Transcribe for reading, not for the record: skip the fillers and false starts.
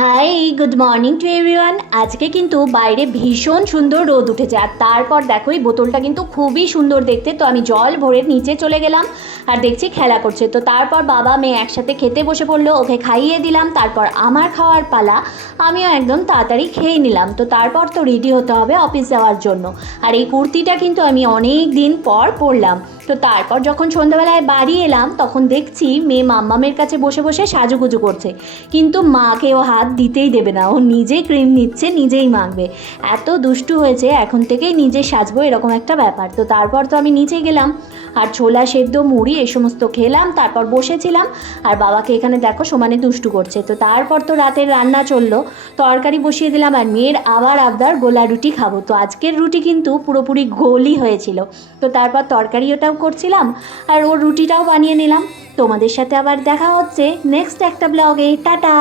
High, good morning to everyone. আজকে কিন্তু বাইরে ভীষণ সুন্দর রোদ উঠেছে, আর তারপর দেখো এই বোতলটা কিন্তু খুবই সুন্দর দেখতে। তো আমি জল ভরে নিচে চলে গেলাম আর দেখছি খেলা করছে। তো তারপর বাবা মেয়ে একসাথে খেতে বসে পড়লো, ওকে খাইয়ে দিলাম। তারপর আমার খাওয়ার পালা, আমিও একদম তাড়াতাড়ি খেয়ে নিলাম। তো তারপর তো রেডি হতে হবে অফিস যাওয়ার জন্য। আর এই কুর্তিটা কিন্তু আমি অনেক দিন পর পরলাম। তো তারপর যখন সন্ধ্যাবেলায় বাড়ি এলাম তখন দেখছি মেয়ে মাম্মামের কাছে বসে বসে সাজুগুজু করছে, কিন্তু মাকে ও হাত দিতেই দেবে না, ও নিজেই ক্রিম নিচ্ছে, নিজেই মাখবে। এত দুষ্টু হয়েছে, এখন থেকেই নিজে সাজবো এরকম একটা ব্যাপার। তো তারপর তো আমি নিচে গেলাম আর ছোলা সেদ্ধ মুড়ি এই সমস্ত খেলাম, তারপর বসেছিলাম। আর বাবাকে এখানে দেখো সমানে দুষ্টু করছে। তো তারপর তো রাতের রান্না চললো, তরকারি বসিয়ে দিলাম। আর মেয়ের আবার আবদার গোলা রুটি খাবো, তো আজকের রুটি কিন্তু পুরোপুরি গোলই হয়েছিল। তো তারপর তরকারি ওটাও করছিলাম আর ওর রুটিটাও বানিয়ে নিলাম। তোমাদের সাথে আবার দেখা হচ্ছে নেক্সট একটা ব্লগে। টাটা।